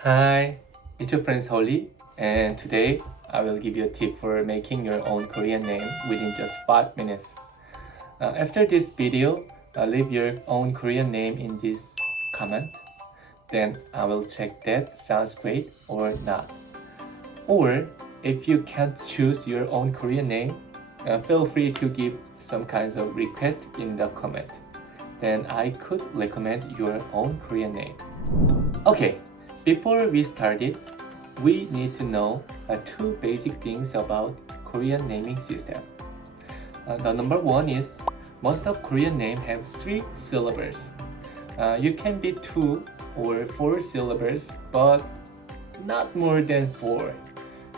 Hi, it's your friend Seoul, and today I will give you a tip for making your own Korean name within just 5 minutes. After this video, leave your own Korean name in this comment. Then I will check that sounds great or not. Or if you can't choose your own Korean name, feel free to give some kinds of request in the comment. Then I could recommend your own Korean name. Okay, before we start it, we need to know two basic things about Korean naming system. The number one is most of Korean name have 3 syllables. You can be 2 or 4 syllables, but not more than 4,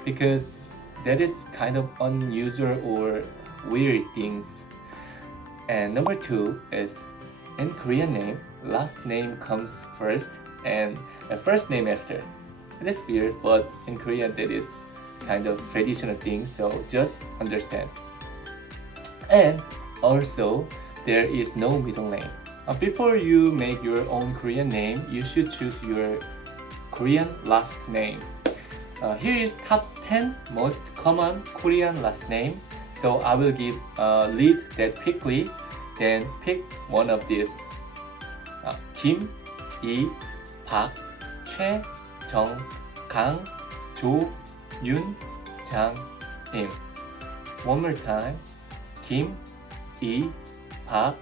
because that is kind of unusual or weird things. And number 2 is in Korean name, last name comes first and a first name after. It is weird, but in Korean that is kind of traditional thing, so just understand. And also, there is no middle name. Before you make your own Korean name, you should choose your Korean last name. Here is top 10 most common Korean last name. So I will give a lead that quickly, then pick one of these. 김, 이, 박, 최, 정, 강, 조, 윤, 장, 임. One more time. 김, 이, 박,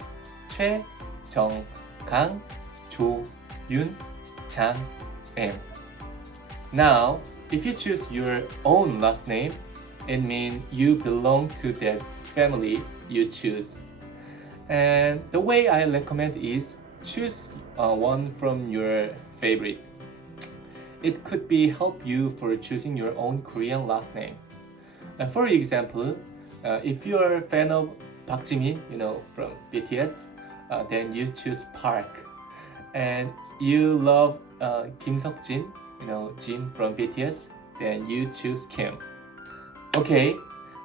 최, 정, 강, 조, 윤, 장, 임. Now, if you choose your own last name, it means you belong to that family you choose. And the way I recommend is choose one from your favorite. It could be help you for choosing your own Korean last name. For example, if you are a fan of Park Jimin, from BTS, then you choose Park. And you love Kim Seokjin, Jin from BTS, then you choose Kim. Okay,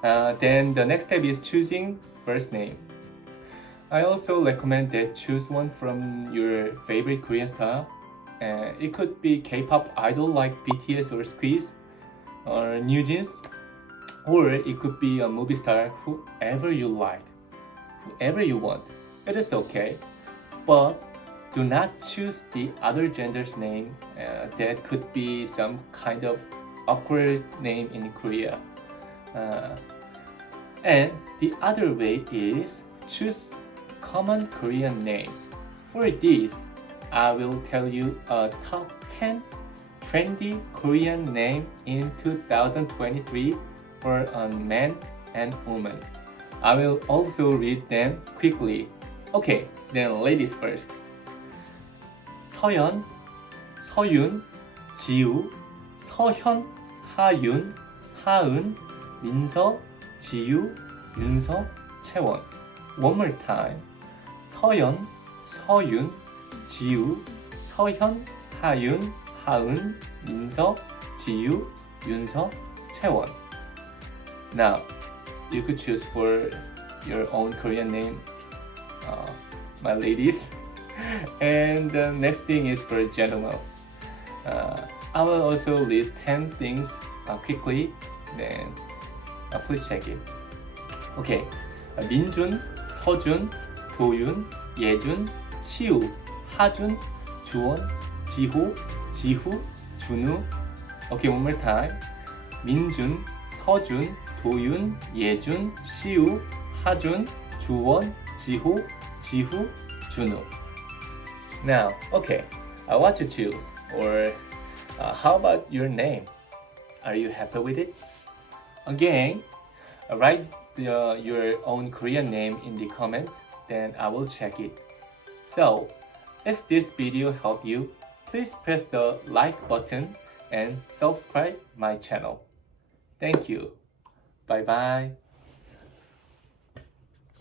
then the next step is choosing first name. I also recommend that choose one from your favorite Korean star. It could be K-pop idol like BTS or Squeeze or New Jeans, or it could be a movie star, whoever you like, whoever you want. It is okay, but do not choose the other gender's name. That could be some kind of awkward name in Korea. And the other way is choose common Korean name. For this, I will tell you a top 10 trendy Korean name in 2023 for a man and woman. I will also read them quickly. Okay, then ladies first. 서연, 서윤, 지우, 서현, 하윤, 하은, 민서, 지유, 윤서, 채원. One more time. 서연, 서윤, 지우, 서현, 하윤, 하은, 민서, 지유, 윤서, 채원. Now, you could choose for your own Korean name, my ladies. And the next thing is for gentlemen. I will also read 10 things quickly, then please check it. Okay, 민준, 서준, 도윤, 예준, 시우, 하준, 주원, 지호, 지후, 준우. Okay, one more time. 민준, 서준, 도윤, 예준, 시우, 하준, 주원, 지호, 지후, 준우. Now, okay, what to choose? Or how about your name? Are you happy with it? Again, write your own Korean name in the comment, then I will check it. So, if this video helped you, please press the like button and subscribe my channel. Thank you. Bye bye.